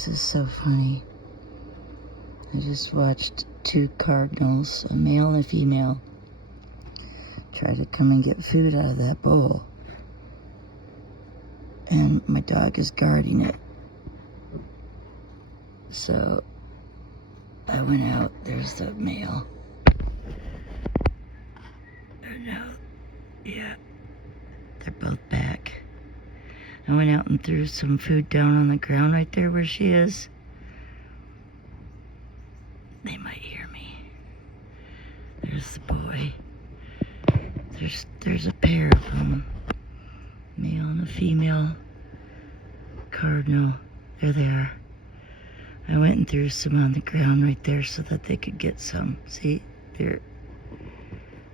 This is so funny. I just watched two cardinals, a male and a female, try to come and get food out of that bowl. And my dog is guarding it. So I went out. There's the male. No, yeah, they're both back. I went out and threw some food down on the ground right there where she is. They might hear me. There's the boy. There's a pair of them. Male and a female cardinal. They're there. I went and threw some on the ground right there so that they could get some. See, there.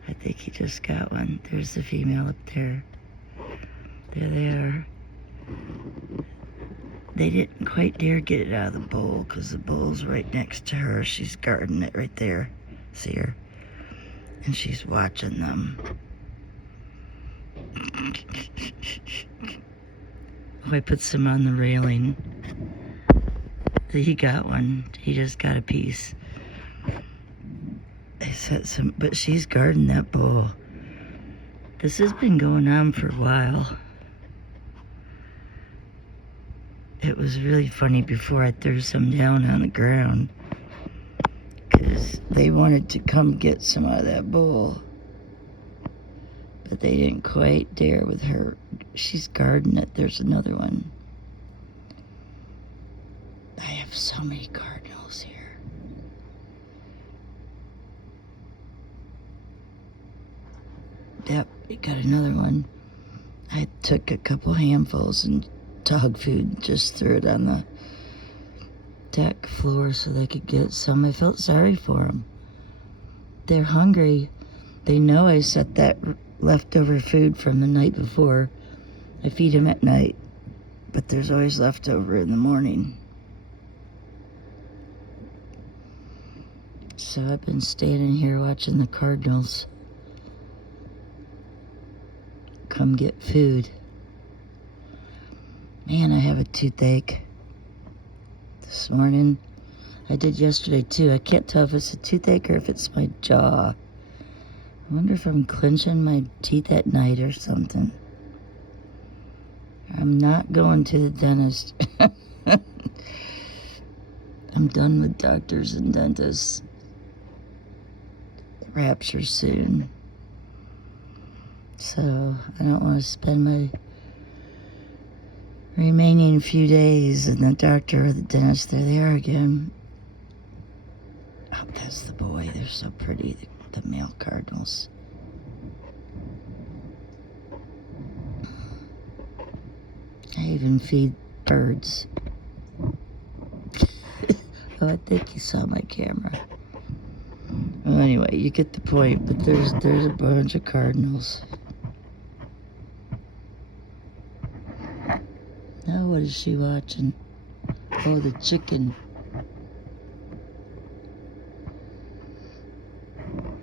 I think he just got one. There's the female up there. There they are. They didn't quite dare get it out of the bowl because the bowl's right next to her. She's guarding it right there. See her? And she's watching them. Oh, I put some on the railing. He got one. He just got a piece. I set some, but she's guarding that bowl. This has been going on for a while. It was really funny before I threw some down on the ground because they wanted to come get some out of that bowl, but they didn't quite dare with her. She's guarding it. There's another one. I have so many cardinals here. Yep, we got another one. I took a couple handfuls and dog food, just threw it on the deck floor so they could get some. I felt sorry for them. They're hungry. They know I set that leftover food from the night before. I feed them at night, but there's always leftover in the morning. So I've been standing here watching the cardinals come get food. Man, I have a toothache this morning. I did yesterday too. I can't tell if it's a toothache or if it's my jaw. I wonder if I'm clenching my teeth at night or something. I'm not going to the dentist. I'm done with doctors and dentists. Rapture soon. So I don't want to spend my remaining few days in the doctor or the dentist. There they are again. Oh, that's the boy. They're so pretty, the male cardinals. I even feed birds. Oh, I think you saw my camera. Well, anyway, you get the point, but there's a bunch of cardinals. Now what is she watching? Oh, the chicken.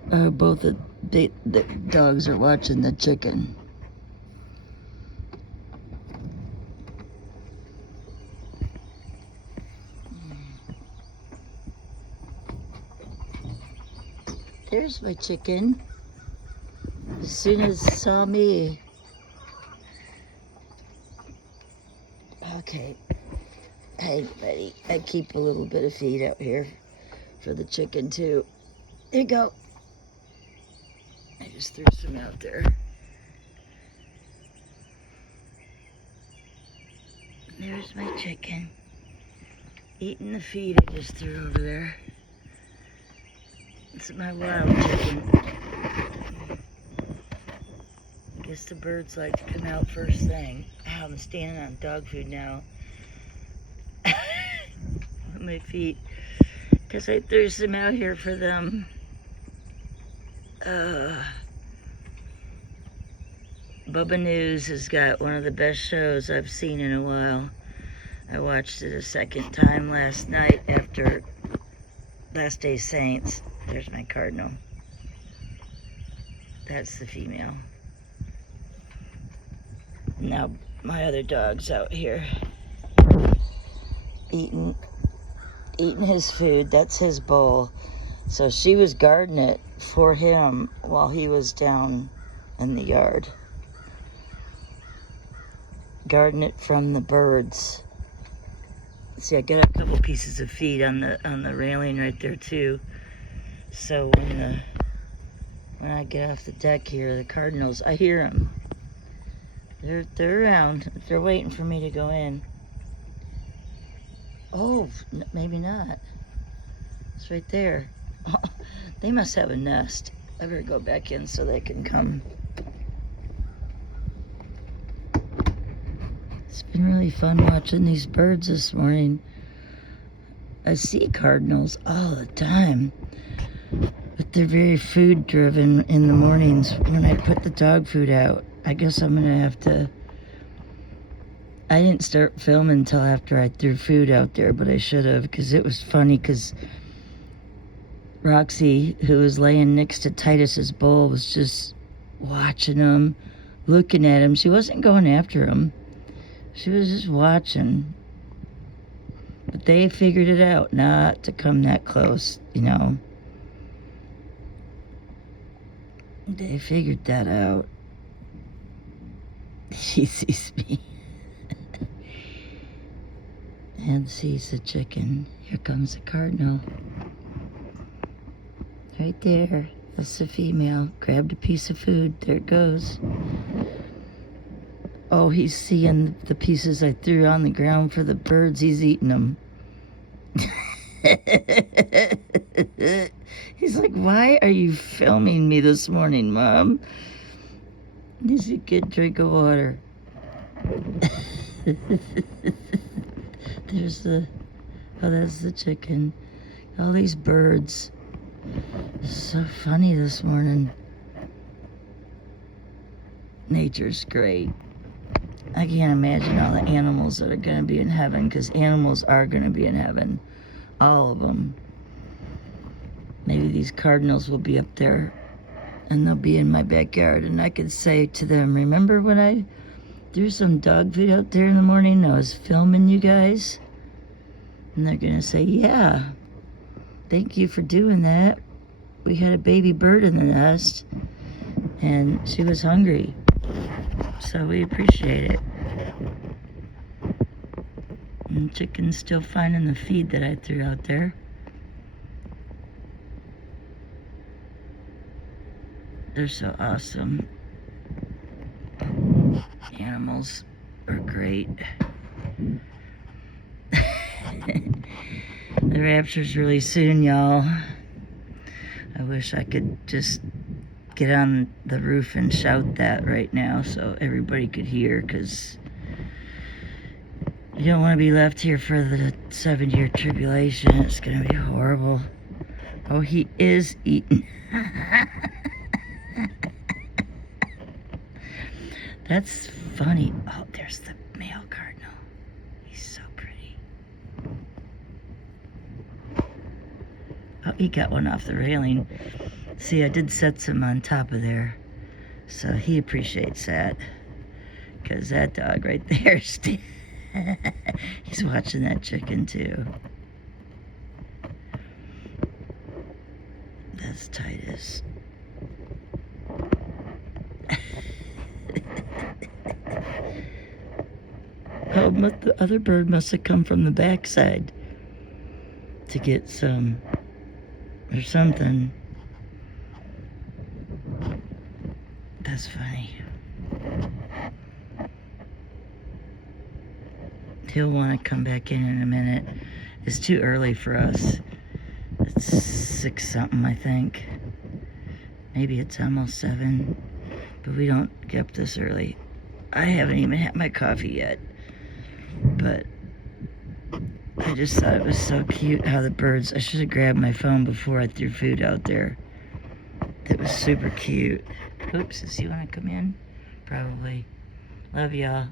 Both the dogs are watching the chicken. There's my chicken. As soon as it saw me. Okay. Hey, buddy. I keep a little bit of feed out here for the chicken, too. There you go. I just threw some out there. There's my chicken. Eating the feed I just threw over there. It's my wild chicken. I guess the birds like to come out first thing. Ow, I'm standing on dog food now. With my feet. Because I threw some out here for them. Bubba News has got one of the best shows I've seen in a while. I watched it a second time last night after Last Day Saints. There's my cardinal. That's the female. Now my other dog's out here. eating his food. That's his bowl. So she was guarding it for him while he was down in the yard, guarding it from the birds. See, I got a couple pieces of feed on the railing right there too. So when I get off the deck here, the cardinals, I hear them. They're around. They're waiting for me to go in. Oh, maybe not. It's right there. They must have a nest. I better go back in so they can come. It's been really fun watching these birds this morning. I see cardinals all the time, but they're very food driven in the mornings when I put the dog food out. I guess I'm gonna have to. I didn't start filming until after I threw food out there, but I should have, because it was funny, because Roxy, who was laying next to Titus's bowl, was just watching him, looking at him. She wasn't going after him. She was just watching. But they figured it out not to come that close, you know. They figured that out. She sees me. And sees the chicken. Here comes the cardinal. Right there. That's the female. Grabbed a piece of food. There it goes. Oh, he's seeing the pieces I threw on the ground for the birds. He's eating them. He's like, why are you filming me this morning, Mom? Needs a good drink of water. There's that's the chicken. All these birds. So funny this morning. Nature's great. I can't imagine all the animals that are going to be in heaven, because animals are going to be in heaven. All of them. Maybe these cardinals will be up there and they'll be in my backyard, and I could say to them, remember when I threw some dog food out there in the morning? I was filming you guys. And they're going to say, yeah, thank you for doing that. We had a baby bird in the nest, and she was hungry. So we appreciate it. And the chicken's still finding the feed that I threw out there. They're so awesome. Animals are great. The rapture's really soon, y'all. I wish I could just get on the roof and shout that right now so everybody could hear, because you don't want to be left here for the 7-year tribulation. It's going to be horrible. Oh, he is eating. That's funny. Oh, there's the male cardinal. He's so pretty. Oh, he got one off the railing. See, I did set some on top of there, so he appreciates that, because that dog right there, he's watching that chicken too. That's Titus. Oh, but the other bird must have come from the backside to get some or something. That's funny. He'll want to come back in a minute. It's too early for us. It's 6 something, I think. Maybe it's almost 7, but we don't get up this early. I haven't even had my coffee yet, but I just thought it was so cute how the birds, I should have grabbed my phone before I threw food out there. That was super cute. Oops, does he want to come in? Probably. Love y'all.